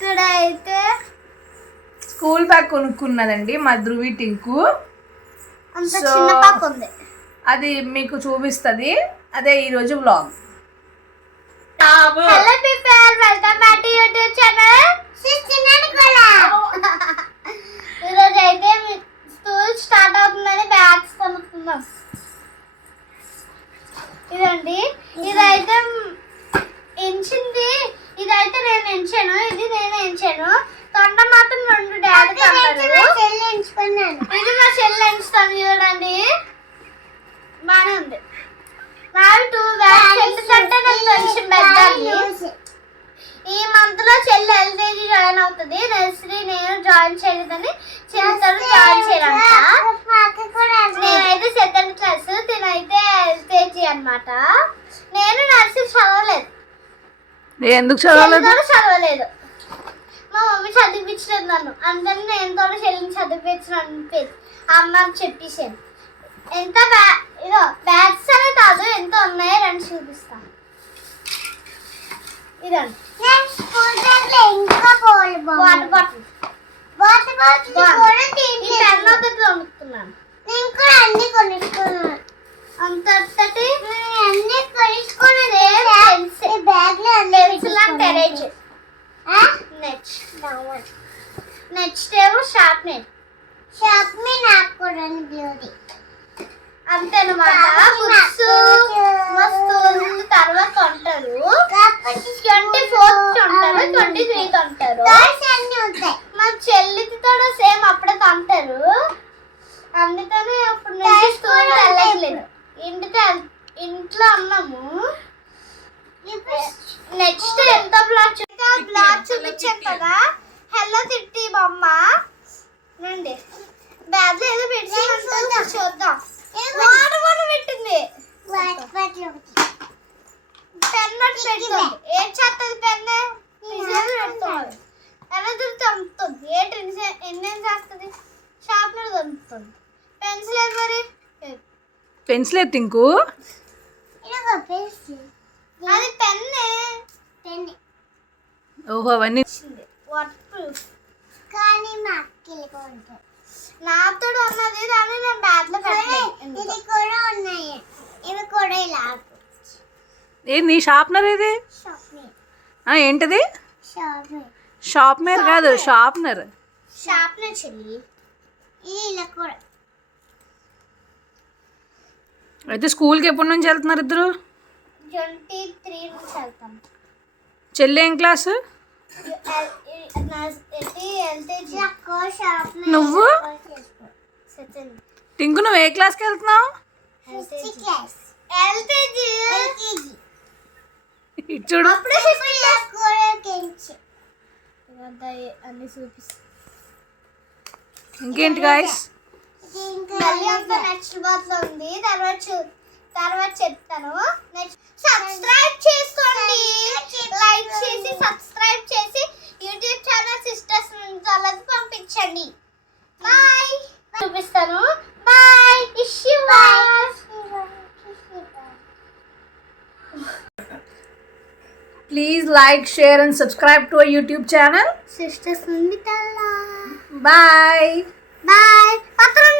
Today అయితే school bag కొనుక్కున్నదండి మా ధృవి టింకు. అంత చిన్న పాక ఉంది, అది మీకు చూపిస్తుంది. అదే ఈరోజు vlog. Hello people, welcome back to YouTube channel ఈరోజు అయితే స్కూల్ స్టార్ట్ అవుతుందని బ్యాగ్స్ కొనుక్కున్నాం. ఇదండి, ఇదైతే ఎంచింది, ఇదైతే నేను ఎంచాను, ఇది నేను ఎంచాను. తొండ మాత్రం రెండు డాడీ తొండలు, ఇది మా చెల్లి ఎంచుతాను. చూడండి బాగానే ఉంది. నావి 2 బ్యాగ్స్ ఎందుకంటే నాకు కొంచెం పెద్దది. ఈ మంత్ లో చెల్లి ఎల్కేజీ జాయిన్ అవుతుంది, నర్సరీ నేను జాయిన్ చేయలేదని చెల్లితో జాయిన్ చేయాలంట. నేనైతే 2nd క్లాస్, తినైతే ఎల్కేజీ అన్నమాట. నేను నర్సరీ చదవలేదు. ఎందుకు చదవలేదు? మా మమ్మీ చదివించలేదు నన్ను, అందుకని నేను తోడు చెల్లిని చదివించను అనిపించి అమ్మ చెప్పేసాను. ఎంత ఇదో బ్యాగ్స్ అనే కాదు, ఎంత ఉన్నాయో రండి చూపిస్తా. ఇదండి వాటర్ బాటిల్, పెన్ ఒకటి కొనుక్కున్నాను. అంతటి నెక్స్ట్ ఏమో షార్ప్నర్ అంతేనమాట. బుక్స్ మస్తు తర్వాత ఉంటారు, 24th ఉంటారు, 23th ఉంటారు. మా చెల్లికి కూడా సేమ్ అప్పుడే తంటారు, అందుకని ఇప్పుడు నుంచి స్కూల్ వెళ్ళట్లేదు, ఇంట్లో ఉన్నాము. నెక్స్ట్ ఎంత బ్లాగ్ చూపించాను కదా, హెల్లో తిట్టి బొమ్మ రండి. బ్యాగ్ లో ఏదో పెట్టి చూద్దాం. వాటర్ పెట్టింది, పెన్ పెడుతుంది. ఏం చేస్తుంది పెన్? పెడుతుంది. ఎలా దొరుకుతుంది? ఏంటి ఎన్నేం చేస్తుంది? షార్ప్నర్ దొరుకుతుంది. పెన్సిల్ ఏది మరి? పెన్సిల్ ఎత్తి ఇంకో అది పెన్నే. ఓహో అవన్నీ వాటర్ ప్రూఫ్ నాతో ఉన్నది, దాన్ని నేను బ్యాగ్ లో ఏంది షార్ప్నర్? ఏది ఏంటిది? షార్ప్నర్ కాదు, షార్ప్నర్. చెల్లి అయితే స్కూల్కి ఎప్పటి నుంచి వెళ్తున్నారు ఇద్దరు? 23 నుంచి వెళ్తాం. చెల్లి ఏం క్లాసు? నువ్వు టింకు నువ్వు ఏ క్లాస్కి వెళ్తున్నావు? చూడు అన్ని చూపిస్తా. ఇంకేంటి గాయ్స్? నెక్స్ట్ బాత్ లో ఉంది, తర్వాత చెప్తాను. నెక్స్ట్ సబ్స్క్రైబ్ చేసుకోండి, లైక్ చేసి సబ్స్క్రైబ్ చేసి యూట్యూబ్ ఛానల్ సిస్టర్స్ నుంచి వాళ్ళకి పంపించండి. బాయ్ చూపిస్తాను. Bye. Please like, share and subscribe to our YouTube channel. Sisters నుండి Bye. బాయ్. పత్రం